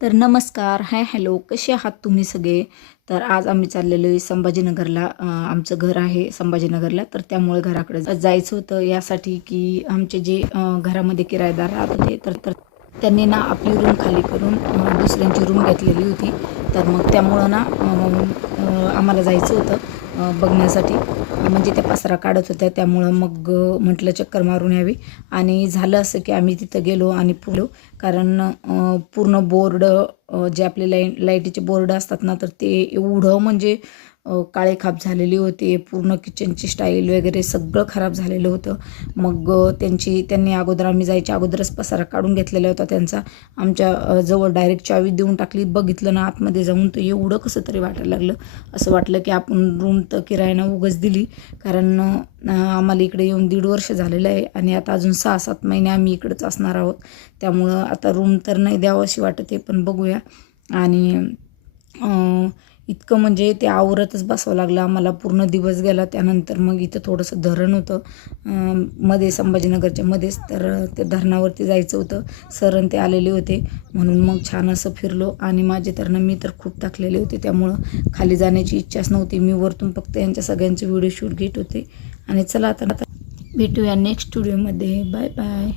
तर नमस्कार, हाय, हॅलो, कसे आहात तुम्ही सगळे? तर आज आम्ही चाललेलो आहे संभाजीनगरला. आमचं घर आहे संभाजीनगरला, तर त्यामुळे घराकडे जायचं होतं यासाठी की आमचे जे घरामध्ये किरायेदार राहत होते, तर त्यांनी ना आपली रूम खाली करून दुसऱ्यांची रूम घेतलेली होती. तर मग त्यामुळं ना आम्हाला जायचं होतं बघण्यासाठी. म्हणजे त्या पसारा काढत होत्या, त्यामुळं मग म्हटलं चक्कर मारून यावी. आणि झालं असं की आम्ही तिथं गेलो आणि कारण पूर्ण बोर्ड जे आपले लाईटीचे बोर्ड असतात ना, तर ते एवढं म्हणजे काळेखाप झालेले होते. पूर्ण किचनची स्टाईल वगैरे सगळं खराब झालेलं होतं. मग त्यांनी अगोदर आम्ही जायच्या अगोदरच पसारा काढून घेतलेला होता त्यांचा. आमच्या जवळ डायरेक्ट चावी देऊन टाकली. बघितलं ना आतमध्ये जाऊन तर एवढं कसं तरी वाटायला लागलं. असं वाटलं की आपण रूम तर किरायानं उगाच दिली. कारण आम्हाला इकडे येऊन 1.5 वर्ष झालेलं आहे आणि आता अजून 6-7 महिने आम्ही इकडंच असणार आहोत. त्यामुळं आता रूम तर नाही द्यावंशी वाटत आहे, पण बघूया. आणि इतकं म्हणजे ते आवरतच बसावं लागलं आम्हाला. पूर्ण दिवस गेला. त्यानंतर मग इथं थोडंसं धरण होतं मध्ये, संभाजीनगरच्या मध्येच. तर त्या धरणावरती जायचं होतं. सर आणि ते आलेले होते, म्हणून मग छान असं फिरलो. आणि मी तर खूप टाकलेले होते, त्यामुळं खाली जाण्याची इच्छाच नव्हती. मी वरतून फक्त यांच्या सगळ्यांचे व्हिडिओ शूट घेत होते. आणि चला आता भेटूया नेक्स्ट व्हिडिओमध्ये. Bye bye.